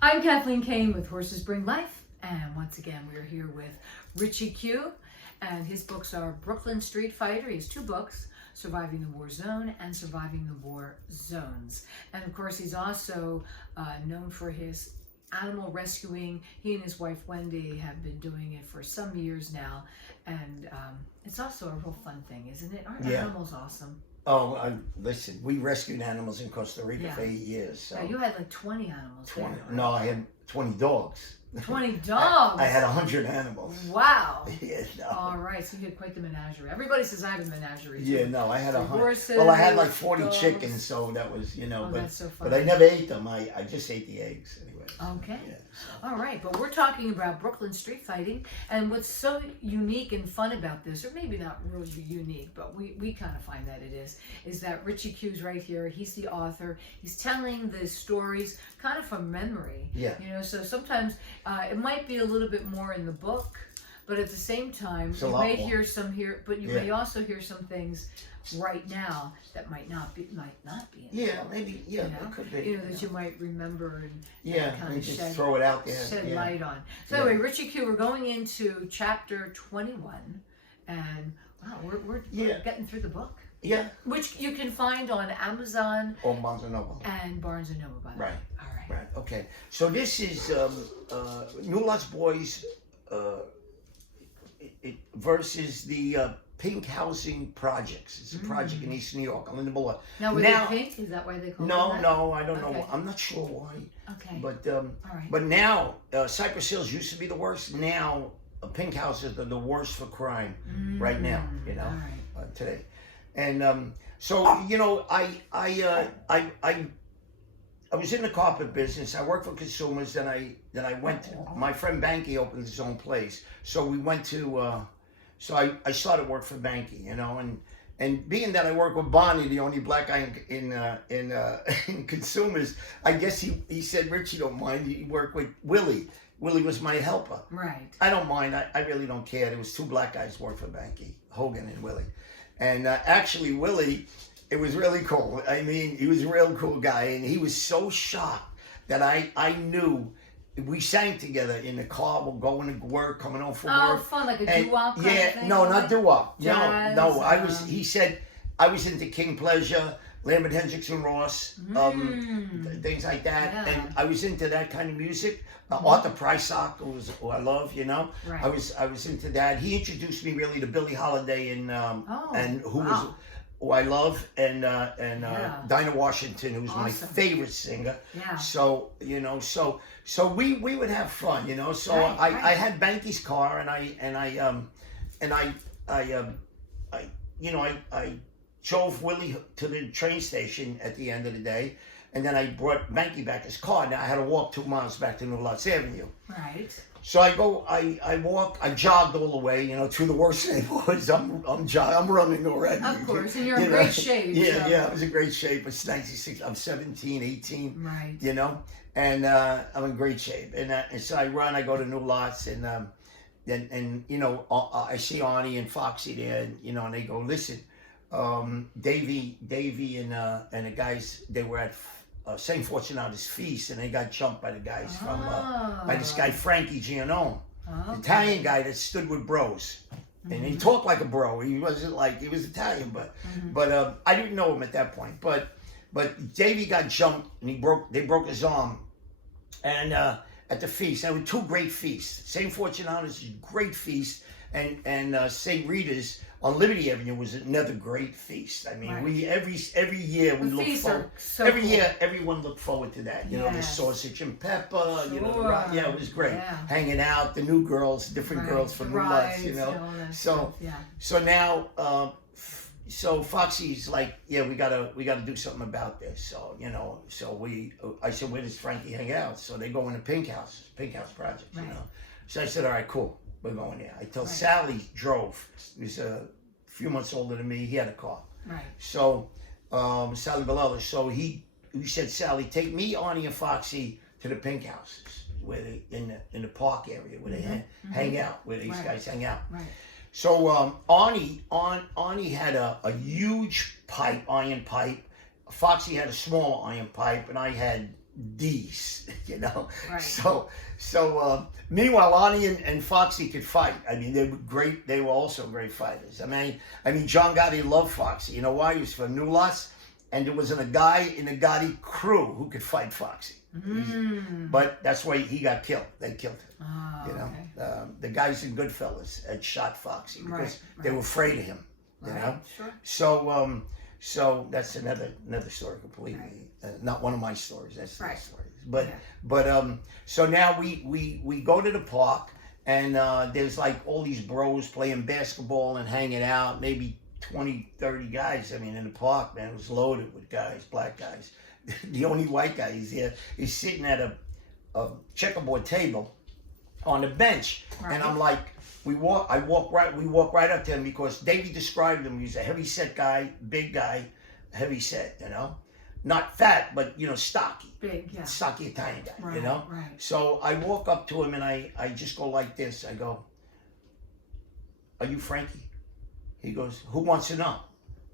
I'm Kathleen Kane with Horses Bring Life, and once again we're here with Richie Q, and his books are Brooklyn Street Fighter. He has two books, Surviving the War Zone and Surviving the War Zones. And of course he's also known for his animal rescuing. He and his wife Wendy have been doing it for some years now, and it's also a real fun thing, isn't it? Aren't animals awesome? Oh, listen, we rescued animals in Costa Rica for 8 years. So. Yeah, you had like 20 animals 20. there, right? No, I had 20 dogs. 20 dogs? I had 100 animals. Wow. Yeah, no. All right, so you had quite the menagerie. Everybody says I have a menagerie too. Yeah, no, I had 100. Horses, well, I had like 40 dogs. chickens, so that was, Oh, but, that's so fun. but I never ate them. I just ate the eggs anyway. Okay. Yeah, so. All right, but we're talking about Brooklyn street fighting, and what's so unique and fun about this, or maybe not really unique, but we kind of find that it is that Richie Q's right here. He's the author. He's telling the stories kind of from memory. Yeah. You know, so sometimes it might be a little bit more in the book, but at the same time, you may hear some here, but you may also hear some things right now that might not be in the book, maybe, you know? It could be. That you might remember and kind of just throw it out there. Shed light on. So anyway, Richie Q, we're going into chapter 21, and wow, we're getting through the book. Yeah. Which you can find on Amazon. Or Barnes & Noble. And Barnes & Noble, by the way. All right. Right, okay. So this is New Lots Boys versus the Pink Housing Projects. It's a project in East New York. I'm in the below. Now, were they pink? Is that why they call it that? No, I don't know. I'm not sure why. Okay. But all right. But now Cypress Hills used to be the worst. Now pink houses are the worst for crime right now. Today, and so I was in the carpet business. I worked for consumers. Then I went to, my friend Banky opened his own place. So we went to. So I started work for Banky, and being that I work with Bonnie, the only black guy in consumers, I guess he said, Richie, don't mind, you work with Willie. Willie was my helper. Right. I don't mind. I really don't care. There was two black guys work for Banky, Hogan and Willie. And actually, Willie, it was really cool. I mean, he was a real cool guy, and he was so shocked that I knew. We sang together in the car. We're going to work, coming home from work. Oh, fun, like a doo-wop kind of thing? No, not doo-wop. Jazz, No. He said, I was into King Pleasure, Lambert Hendricks and Ross, things like that. Yeah. And I was into that kind of music. Arthur Prysock, who I love, Right. I was into that. He introduced me really to Billie Holiday and who I love, and Dinah Washington, who's my favorite singer. Yeah. So so we would have fun, So I had Banky's car, and I drove Willie to the train station at the end of the day, and then I brought Banky back his car. Now I had to walk 2 miles back to New Lots Avenue. Right. So I jogged all the way, through the worst neighborhoods. I'm running already. Of course, and you're in great shape. Yeah, I was in great shape. It's 1960. I'm 17, 18. Right. And I'm in great shape. And so I run. I go to New Lots, and I see Arnie and Foxy there, and they go, listen, Davey and the guys, they were at St. Fortunato's feast, and they got jumped by the guys by this guy Frankie Giannone, Italian guy that stood with bros, and he talked like a bro. He wasn't like, he was Italian, but I didn't know him at that point. But Davey got jumped, and they broke his arm, and at the feast, there were two great feasts. St. Fortunato's is a great feast, and St. Rita's on Liberty Avenue was another great feast. I mean, we every year we look forward. Every year, everyone looked forward to that. The sausage and pepper. It was great. Yeah. Hanging out, the new girls, different girls from New Lots. So now, so Foxy's like, we gotta do something about this. So I said, where does Frankie hang out? So they go in the Pink House Project. So I said, all right, cool. We're going there. I told Sally drove. He was a few months older than me. He had a car. Right. So Sally Valella. So he said, Sally, take me, Arnie, and Foxy to the Pink Houses, where they in the park area where they hang out, where these guys hang out. Right. So Arnie had a huge pipe, iron pipe. Foxy had a small iron pipe, and I had D's, you know. Right. So meanwhile, Arnie and Foxy could fight. I mean, they were great. They were also great fighters. I mean, John Gotti loved Foxy. You know why? He was from New Lots, and there wasn't a guy in the Gotti crew who could fight Foxy. But that's why he got killed. They killed him. Oh, you know, okay. The guys in Goodfellas had shot Foxy because they were afraid of him. You know, Sure. So that's another story completely. Not one of my stories. That's their stories. But so now we go to the park, and there's like all these bros playing basketball and hanging out. Maybe 20, 30 guys. I mean, in the park, man, it was loaded with guys, black guys. The only white guy is there. He's sitting at a checkerboard table on the bench, and I'm like, we walk right up to him because Davey described him. He's a heavy set guy, big guy, heavy set, you know, not fat, but you know, stocky, big, yeah, stocky Italian guy, right, you know. Right. So I walk up to him and I just go like this. I go, "Are you Frankie?" He goes, "Who wants to know?"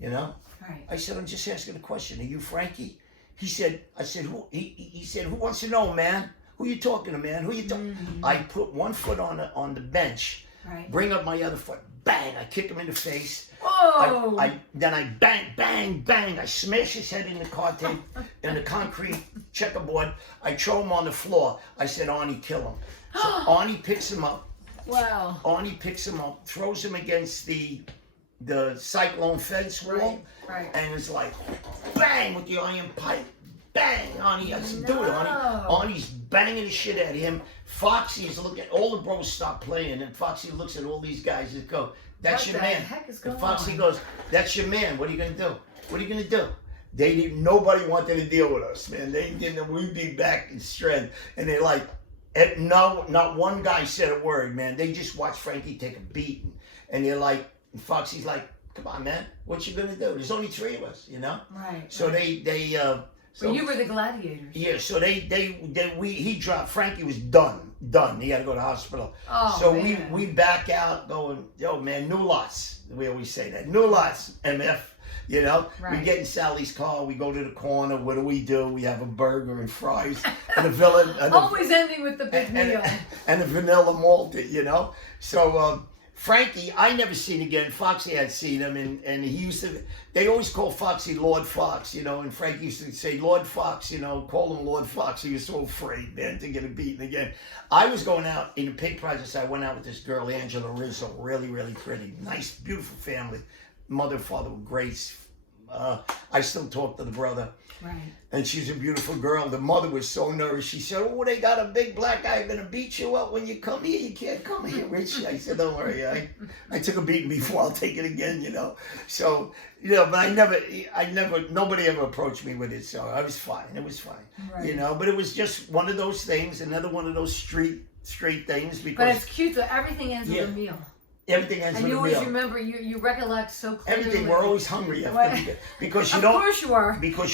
You know. Right. I said, "I'm just asking a question. Are you Frankie?" He said, "I said who?" He said, "Who wants to know, man? Who you talking to, man? Who you talking?" I put one foot on the bench, bring up my other foot, bang! I kick him in the face. Oh! Then I bang! I smash his head in the concrete checkerboard. I throw him on the floor. I said, "Arnie, kill him." So Arnie picks him up. Wow! Arnie picks him up, throws him against the cyclone fence wall, and it's like bang with the iron pipe. Bang! Arnie, I said, "Do it, Arnie." Arnie's banging the shit at him. Foxy is looking. All the bros stop playing, and Foxy looks at all these guys and go, "That's your man." And Foxy goes, "That's your man. What are you gonna do? What are you gonna do?" They didn't. Nobody wanted to deal with us, man. They didn't. We'd be back in strength, and they're like, no, not one guy said a word, man. They just watched Frankie take a beating, and they're like, and Foxy's like, "Come on, man. What you gonna do? There's only 3 of us, you know." Right. So So you were the gladiators. Yeah, so he dropped. Frankie was done. He had to go to the hospital. Oh, so man. we back out going, "Yo, man, new lots." We always say that. New lots, MF. You know, we get in Sally's car. We go to the corner. What do? We have a burger and fries and a villa. Always ending with the big meal. And a vanilla malted, you know. So Frankie, I never seen again. Foxy had seen him, and he used to. They always call Foxy Lord Fox, you know. And Frankie used to say Lord Fox, you know, call him Lord Fox. He was so afraid, man, to get a beating again. I was going out in the Pig Projects. I went out with this girl, Angela Rizzo, really, really pretty, nice, beautiful family. Mother and father were great. I still talk to the brother. Right. And she's a beautiful girl. The mother was so nervous. She said, "Oh, they got a big black guy going to beat you up when you come here. You can't come here, Richie." I said, "Don't worry. I took a beating before. I'll take it again, you know." So, you know, but nobody ever approached me with it. So I was fine. It was fine, you know. But it was just one of those things, another one of those street things. Because, but it's cute though. Everything ends with a meal. Everything ends with a meal. And you always remember, you recollect so clearly. Everything. We're always hungry after because you don't. Of course you are. Because